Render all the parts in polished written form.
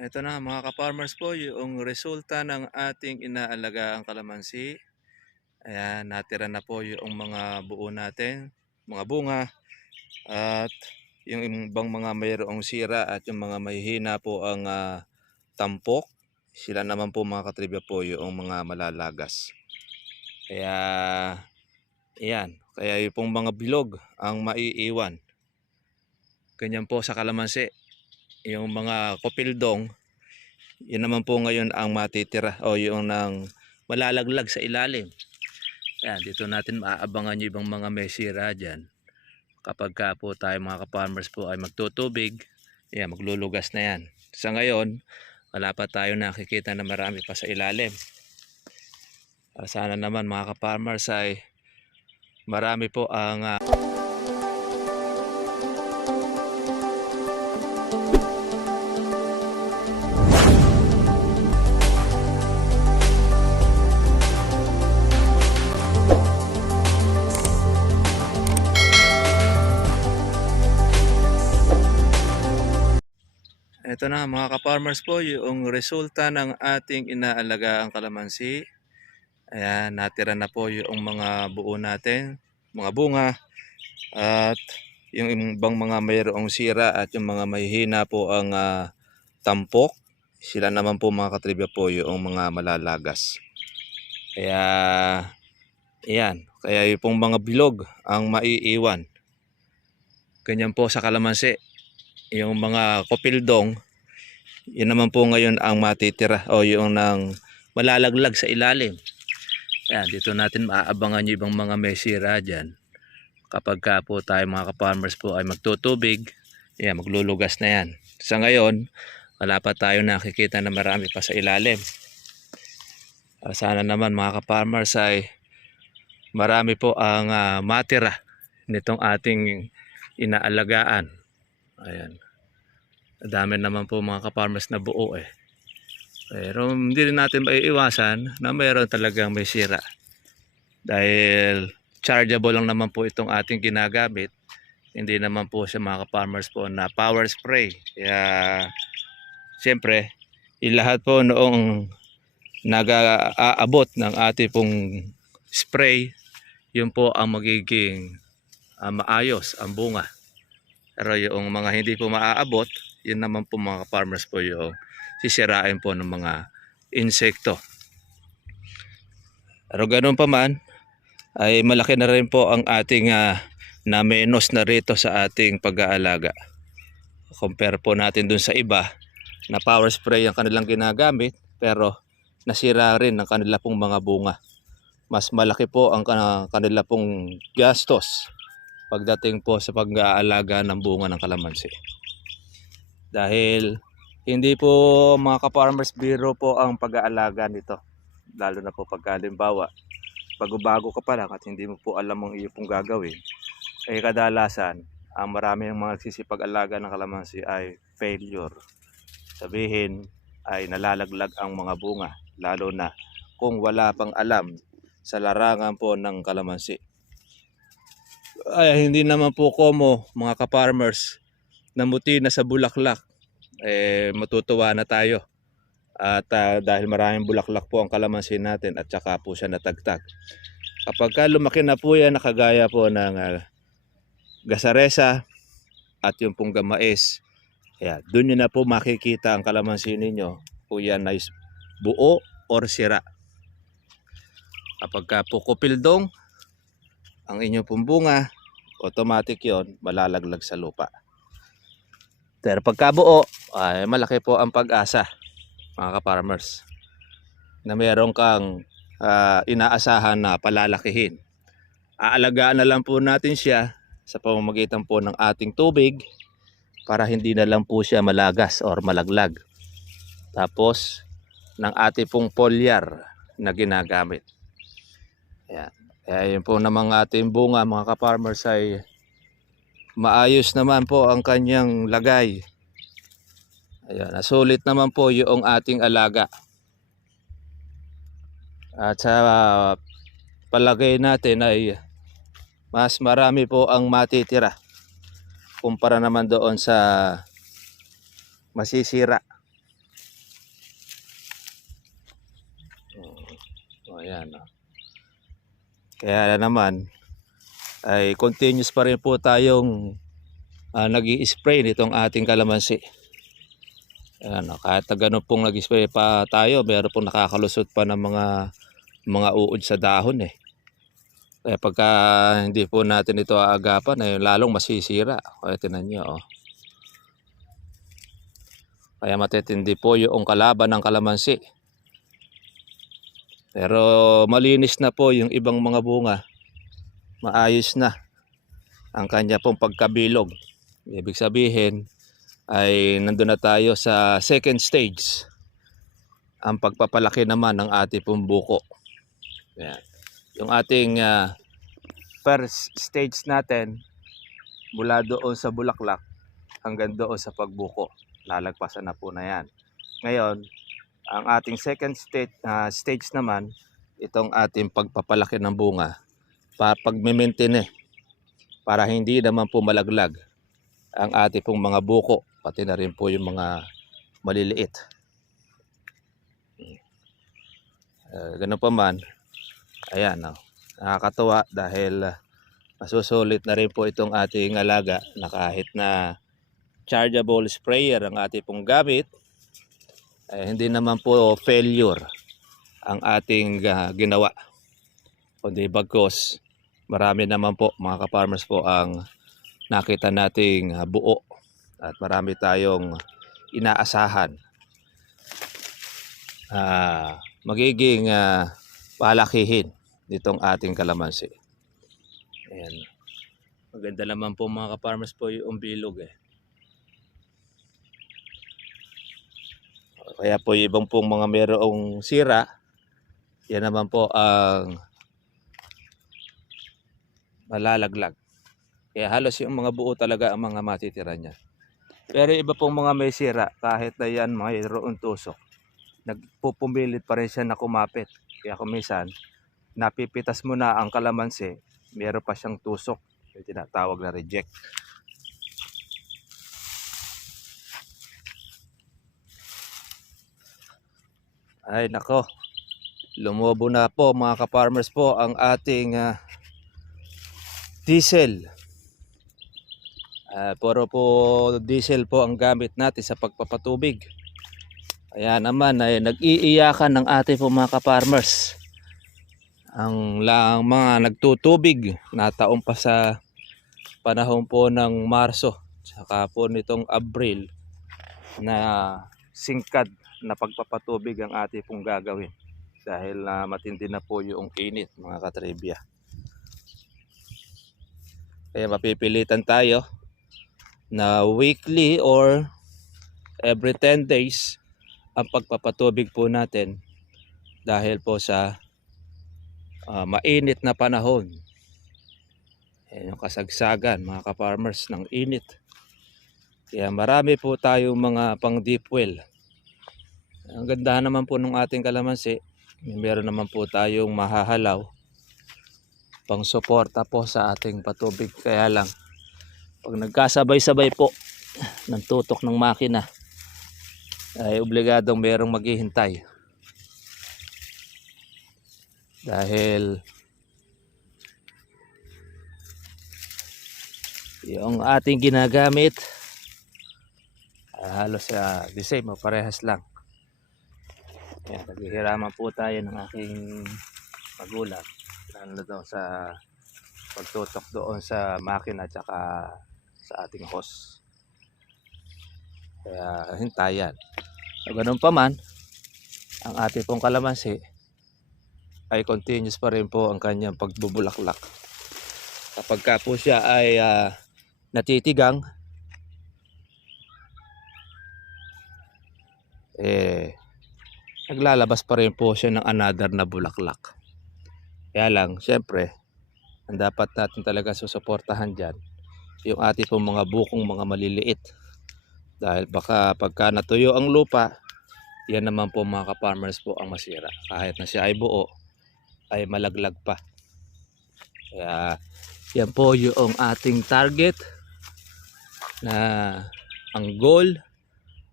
Ito na mga ka-farmers po yung resulta ng ating inaalagang kalamansi. Ayan, natira na po yung mga buo natin, mga bunga at yung ibang mga mayroong sira at yung mga mahihina po ang tampok. Sila naman po mga katribya po yung mga malalagas. Kaya kaya yung pong mga bilog ang maiiwan. Ganyan po sa kalamansi. Yung mga kopildong, yun naman po ngayon ang matitira o yung nang malalaglag sa ilalim. Yan, dito natin maaabangan yung ibang mga mesira dyan. Kapag ka po tayo mga ka-farmers po ay magtutubig, yan, maglulugas na yan. Sa ngayon, wala pa tayo nakikita na marami pa sa ilalim. Sana naman mga ka-farmers ay marami po ang ito na mga ka-farmers po yung resulta ng ating inaalagang kalamansi. Ayan, natira na po yung mga buo natin, mga bunga at yung ibang mga mayroong sira at yung mga mahihina po ang tampok. Sila naman po mga katribya po yung mga malalagas. Kaya kaya yung pong mga bilog ang maiiwan. Ganyan po sa kalamansi. Yung mga kopildong, yun naman po ngayon ang matitira o yung nang malalaglag sa ilalim. Ayan, dito natin maaabangan yung ibang mga mesira dyan. Kapag ka po tayo mga ka-farmers po ay magtutubig, yan, maglulugas na yan. Sa ngayon, wala pa tayo nakikita na marami pa sa ilalim. Sana naman mga ka-farmers ay marami po ang matira nitong ating inaalagaan. Ayan. Dami naman po mga ka-farmers na buo eh. Pero hindi rin natin maiiwasan na mayroon talagang may sira. Dahil chargeable lang naman po itong ating ginagamit. Hindi naman po siya mga ka-farmers po na power spray. Kaya siyempre, lahat po noong nag-aabot ng ating pong spray, yun po ang magiging maayos ang bunga. Pero yung mga hindi po maaabot, yun naman po mga farmers po yung sisirain po ng mga insekto. Pero ganun pa man, ay malaki na rin po ang ating na menos na rito sa ating pag-aalaga. Compare po natin dun sa iba na power spray ang kanilang ginagamit pero nasira rin ang kanila pong mga bunga. Mas malaki po ang kanila pong gastos pagdating po sa pag-aalaga ng bunga ng kalamansi. Dahil hindi po mga ka-farmers biro po ang pag-aalaga nito. Lalo na po pagkalimbawa, bago-bago ka pa lang at hindi mo po alam ang iyo pong gagawin. Eh kadalasan, ang marami ng mga nagsisipag-alaga ng kalamansi ay failure. Sabihin ay nalalaglag ang mga bunga, lalo na kung wala pang alam sa larangan po ng kalamansi. Ay hindi naman po komo mga ka-farmers namuti na sa bulaklak, matutuwa na tayo. At dahil maraming bulaklak po ang kalamansi natin at saka po siya natagtag. Kapag lumaki na po yan, nakagaya po ng gasaresa at yung pong gamais, doon nyo na po makikita ang kalamansi ninyo kung yan ay buo or sira. Kapag po kopildong ang inyong pong bunga, automatic yon malalaglag sa lupa. Pero pagka buo, ay malaki po ang pag-asa mga ka-farmers na meron kang inaasahan na palalakihin. Aalagaan na lang po natin siya sa pamamagitan po ng ating tubig para hindi na lang po siya malagas or malaglag. Tapos ng ating pong foliar na ginagamit. Ayan. Kaya yun po namang ating bunga mga ka-farmers ay maayos naman po ang kanyang lagay. Ayan, nasulit naman po yung ating alaga. At sa palagay natin ay mas marami po ang matitira kumpara naman doon sa masisira. Ayan, oh. Kaya naman ay continuous pa rin po tayong nag-i-spray nitong ating kalamansi. Ayan, oh. Kahit na ganun pong nag-i-spray pa tayo, meron pong nakakalusot pa ng mga uod sa dahon eh. Kaya pagka hindi po natin ito aagapan ay lalong masisira. Kaya tinan nyo, oh. Kaya matitindi po yung kalaban ng kalamansi. Pero malinis na po yung ibang mga bunga. Maayos na ang kanya pong pagkabilog. Ibig sabihin ay nandun na tayo sa second stage. Ang pagpapalaki naman ng ating pong buko. Ayan. Yung ating first stage natin mula doon sa bulaklak hanggang doon sa pagbuko. Lalagpasan na po na yan. Ngayon, ang ating second stage naman, itong ating pagpapalaki ng bunga, pag-maintain para hindi naman po malaglag ang ating pong mga buko, pati na rin po yung mga maliliit. Ganun pa man, ayan, oh, nakakatuwa dahil masusulit na rin po itong ating alaga na kahit na chargeable sprayer ang ating pong gamit, hindi naman po failure ang ating ginawa. Kundi bagkos, marami naman po mga ka-farmers po ang nakita nating buo at marami tayong inaasahan magiging palakihin nitong ating kalamansi. Ayan. Maganda naman po mga ka-farmers po yung bilog eh. Kaya po yung ibang pong mga merong sira, yan naman po ang malalaglag. Kaya halos yung mga buo talaga ang mga matitira niya. Pero iba pong mga may sira, kahit na yan mayroon tusok, nagpupumilit pa rin siya na kumapit. Kaya kung minsan, napipitas mo na ang kalamansi, meron pa siyang tusok, yung tinatawag na reject. Ay nako, lumobo na po mga ka-farmers po ang ating diesel. Puro po diesel po ang gamit natin sa pagpapatubig. Kaya naman ay nag-iiyakan ng ating po mga ka-farmers. Ang mga nagtutubig na taon pa sa panahon po ng Marso, saka po nitong Abril na singkad na pagpapatubig ang ating pong gagawin dahil matindi na po yung init mga katribya. Kaya mapipilitan tayo na weekly or every 10 days ang pagpapatubig po natin dahil po sa mainit na panahon. Yung kasagsagan mga ka-farmers ng init. Kaya marami po tayong mga pang deep well. Ang gandahan naman po ng ating kalamansi, meron naman po tayong mahahalaw pang suporta po sa ating patubig. Kaya lang, pag nagkasabay-sabay po ng tutok ng makina, ay obligadong merong maghihintay. Dahil yung ating ginagamit, halos the same, parehas lang. Ayan, naghihiraman po tayo ng aking magulang lalo doon sa pagtutok doon sa makina at saka sa ating hose. Kaya hintayan. So, ganun pa man, ang ating pong kalamansi ay continuous pa rin po ang kanyang pagbubulaklak. Kapag ka po siya ay natitigang, naglalabas pa rin po siya ng another na bulaklak. Kaya lang, syempre, ang dapat natin talaga susuportahan dyan, yung ating pong mga bukong mga maliliit. Dahil baka pagka natuyo ang lupa, yan naman po mga ka-farmers po ang masira. Kahit na siya ay buo, ay malaglag pa. Kaya yan po yung ating target na ang goal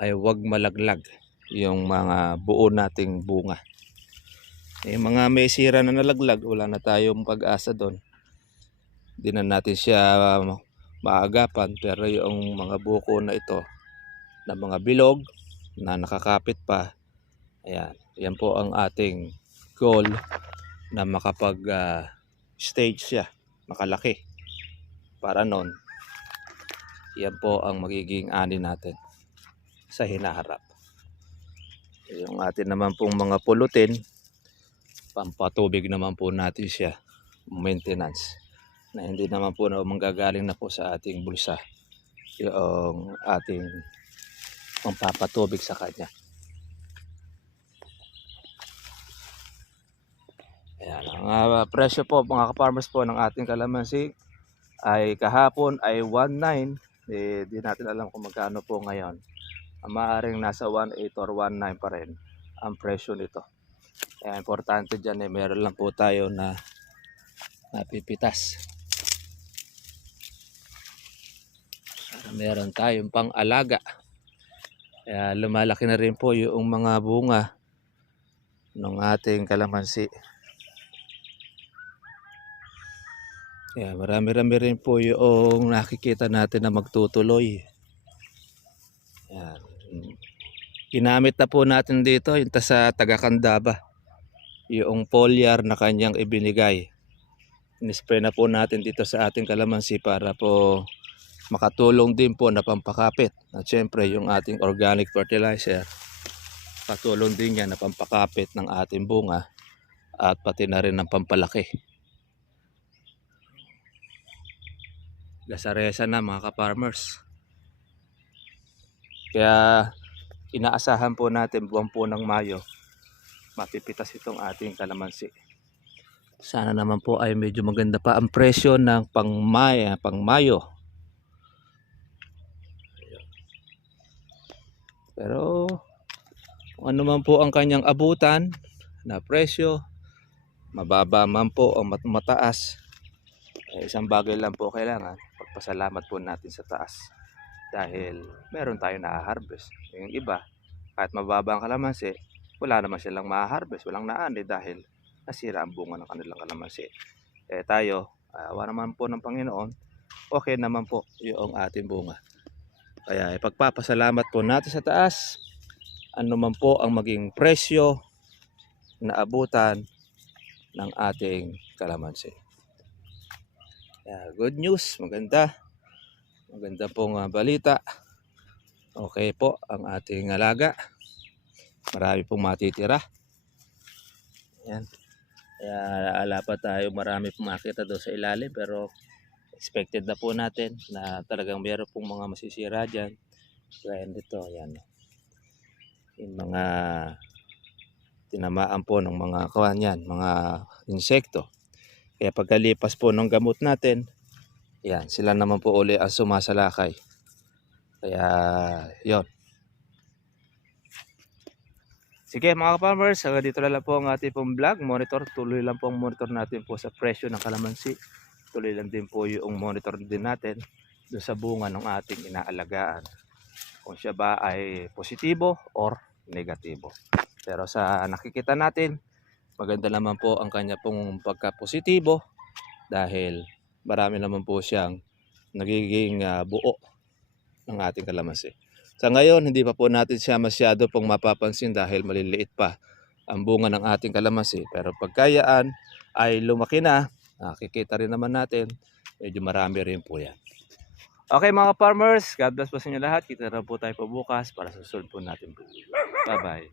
ay wag malaglag yung mga buo nating bunga. Yung mga may sira na nalaglag, wala na tayong pag-asa doon. Hindi na natin siya maagapan, pero yung mga buko na ito na mga bilog na nakakapit pa, ayan, yan po ang ating goal na makapag stage siya, makalaki. Para noon, yan po ang magiging ani natin sa hinaharap. Yung atin naman pong mga pulutin, pampatubig naman po natin siya, maintenance, na hindi naman po na manggagaling na po sa ating bulsa yung ating pampapatubig sa kanya. Ayan, ang presyo po mga ka-farmers po ng ating kalamansi ay kahapon ay 1.9. Di natin alam kung magkano po ngayon. Maaaring nasa 1.8 or 1.9 pa rin ang presyo nito. Kaya importante dyan meron lang po tayo na napipitas. Para meron tayong pang-alaga. Kaya lumalaki na rin po yung mga bunga ng ating kalamansi. Kaya marami-rami rin po yung nakikita natin na magtutuloy. Yan. Ginamit na po natin dito yung sa taga-Candaba, yung foliar na kanyang ibinigay. Inispray na po natin dito sa ating kalamansi para po makatulong din po na pampakapit. At syempre yung ating organic fertilizer, patulong din yan na pampakapit ng ating bunga at pati na rin ng pampalaki. Lasaresa na mga ka-farmers. Kaya inaasahan po natin buwan po ng Mayo mapipitas itong ating kalamansi. Sana naman po ay medyo maganda pa ang presyo ng pang Mayo. Pero kung ano man po ang kanyang abutan na presyo, mababa man po o mataas, isang bagay lang po kailangan, pagpasalamat po natin sa taas. Dahil meron tayong na-harvest. Yung iba, kahit mababa ang kalamansi, wala naman silang ma-harvest, walang naani dahil nasira ang bunga ng kanilang kalamansi. Tayo, awa naman po ng Panginoon, okay naman po yung ating bunga. Kaya ipagpapasalamat po natin sa taas, ano man po ang maging presyo na abutan ng ating kalamansi. Kaya good news, maganda pong balita. Okay po ang ating alaga. Marami pong matitira. Yan. Kaya ala pa tayo marami pong makita doon sa ilalim, pero expected na po natin na talagang meron pong mga masisira dyan. Kaya dito, yan. Yung mga tinamaan po ng mga kawan yan, mga insekto. Kaya pagkalipas po ng gamot natin, yan, sila naman po uli ang sumasalakay. Kaya, yon. Sige mga ka-farmers, dito na lang po ang ating pong vlog. Tuloy lang po ang monitor natin po sa presyo ng kalamansi. Tuloy lang din po yung monitor din natin doon sa bunga ng ating inaalagaan. Kung siya ba ay positibo or negatibo. Pero sa nakikita natin, maganda naman po ang kanya pong pagka-positibo dahil marami naman po siyang nagiging buo ng ating kalamansi. Sa ngayon, hindi pa po natin siya masyado pong mapapansin dahil maliliit pa ang bunga ng ating kalamansi. Pero pagkayaan ay lumaki na, nakikita rin naman natin, medyo marami rin po yan. Okay mga farmers, God bless po sa inyo lahat. Kita na po tayo po bukas para sa susunod po natin. Bye bye.